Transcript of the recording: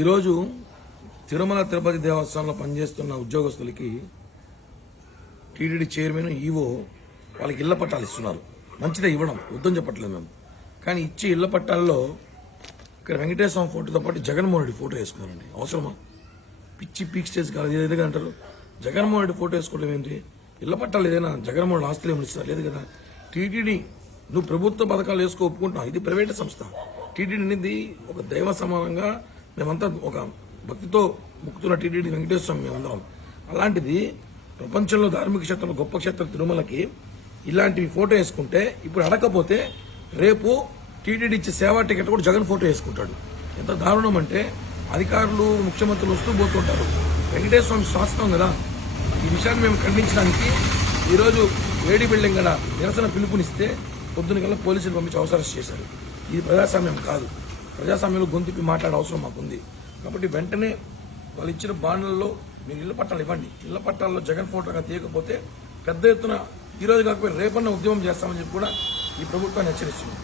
ఈరోజు తిరుమల తిరుపతి దేవస్థానంలో పనిచేస్తున్న ఉద్యోగస్తులకి టీటీడీ చైర్మన్ ఈవో వాళ్ళకి ఇళ్ల పట్టాలు ఇస్తున్నారు. మంచిదే, ఇవ్వడం వద్దని చెప్పట్లేదు మేము. కానీ ఇచ్చే ఇళ్ల పట్టాల్లో ఇక్కడ వెంకటేశ్వర స్వామి ఫోటోతో పాటు జగన్మోహన్ రెడ్డి ఫోటో వేసుకున్నారండి. అవసరమా? పిచ్చి పీక్ స్టేజ్ కాదు ఏదైనా అంటారు. జగన్మోహన్ రెడ్డి ఫోటో వేసుకోవడం ఏంటి? ఇళ్ల పట్టాలు ఏదైనా జగన్మోహన్ ఆస్తులు ఏమి ఇస్తారు? లేదు కదా. టీటీడీ నువ్వు ప్రభుత్వ పథకాలు వేసుకో ఒప్పుకుంటున్నావు, ఇది ప్రైవేట్ సంస్థ. టీటీడీ అనేది ఒక దైవ సమానంగా మేమంతా ఒక భక్తితో ముక్కుతున్న టీటీడీ వెంకటేశ్వర స్వామి మేమందరం. అలాంటిది ప్రపంచంలో ధార్మిక క్షేత్రంలో గొప్ప క్షేత్రం తిరుమలకి ఇలాంటివి ఫోటో వేసుకుంటే ఇప్పుడు అడగకపోతే రేపు టీటీడీ ఇచ్చే సేవా టికెట్ కూడా జగన్ ఫోటో వేసుకుంటాడు. ఎంత దారుణం అంటే అధికారులు ముఖ్యమంత్రులు వస్తూ పోతుంటారు. వెంకటేశ్వర స్వామి శాస్త్రం కదా. ఈ విషయాన్ని మేము ఖండించడానికి ఈరోజు వేడి బిల్డింగ్ గల నిరసన పిలుపునిస్తే పొద్దున కల్లా పోలీసులు పంపించి అవసరం చేశారు. ఇది ప్రజాస్వామ్యం కాదు. ప్రజాస్వామ్యంలో గొంతుపి మాట్లాడే అవసరం మాకుంది. కాబట్టి వెంటనే వాళ్ళు ఇచ్చిన బాండ్లలో మీరు ఇళ్ల పట్టాలు ఇవ్వండి. ఇళ్ల పట్టాల్లో జగన్ ఫోటోగా తీయకపోతే పెద్ద ఎత్తున ఈ రోజు కాకపోతే రేపన్న ఉద్యమం చేస్తామని చెప్పి కూడా ఈ ప్రభుత్వాన్ని హెచ్చరిస్తుంది.